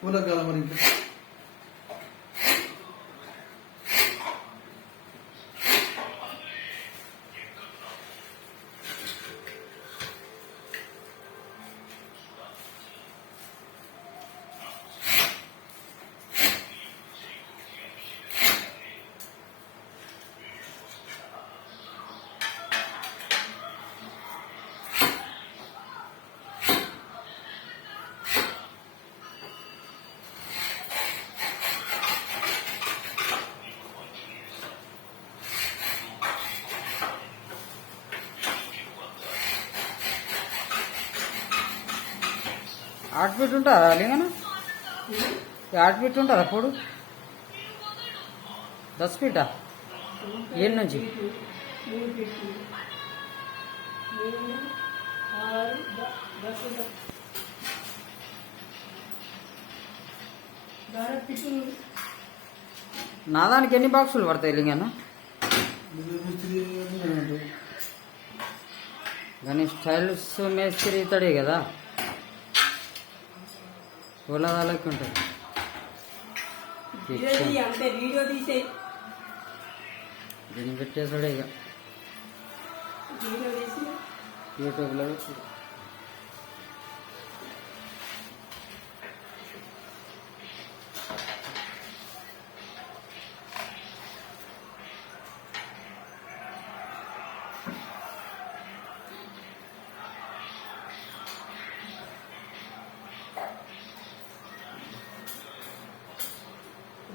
పూలకాలం మరి ఇంకా art feet ఉంటుందా లింగన ఆర్ట్ ఫీట్ ఉంటుందా పొడు 10 ఫీటా ఏడు నుంచి నా దానికి ఎన్ని బాక్సులు పడతాయి లింగన్న కానీ స్టైల్స్ మేస్త్రి ఇతడే కదా వాళ్ళకి ఉంటుంది దీన్ని పెట్టేసాడే ఇక యూట్యూబ్లో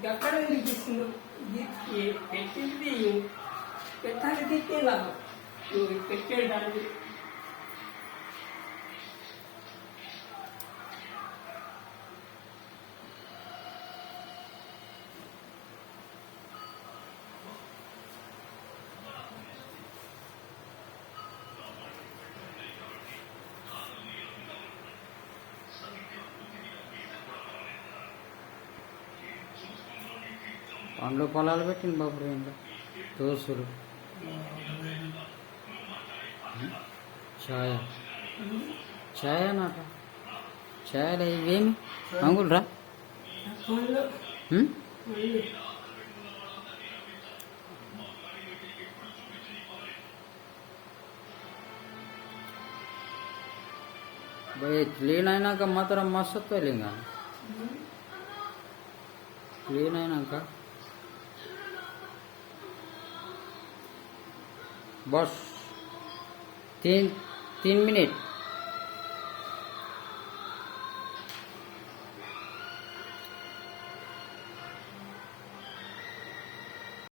ఎక్కడ తీసుకుందో పెట్టింది పెట్టాలి తిట్టేలాగా పెట్టేయడానికి పండ్లు పొలాలు పెట్టింది బాబు ఇంట్లో దోసులు ఛాయ నాట ఛాయలు ఇవేమి అంగులు రా भाई क्लीन అయినాక మాత్రం మస్తు వస్తాయి ఇంకా क्लीन అయినాక बस 3 मिनट